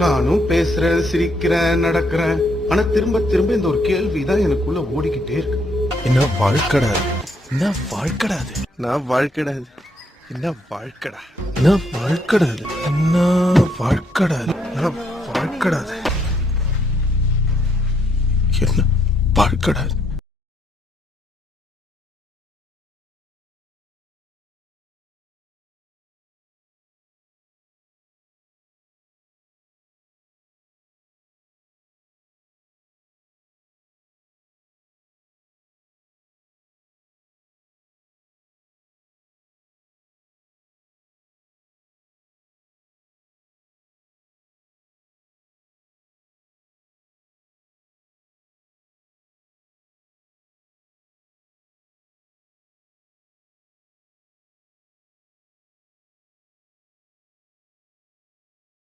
நானும் பேசுறேன், சிரிக்கிறேன், நடக்கிறேன். ஆனா திரும்ப திரும்ப இந்த ஒரு கேள்விதான் எனக்குள்ள ஓடிக்கிட்டே இருக்கு. என்ன வாழ்க்கடா இது? என்ன வாழ்க்கடா இது? நான் வாழ்க்கடா இது? என்ன வாழ்க்கடா? என்ன வாழ்க்கடா இது? என்ன வாழ்க்கடா இது? என்ன வாழ்க்கடா இது? என்ன வாழ்க்கடா இது?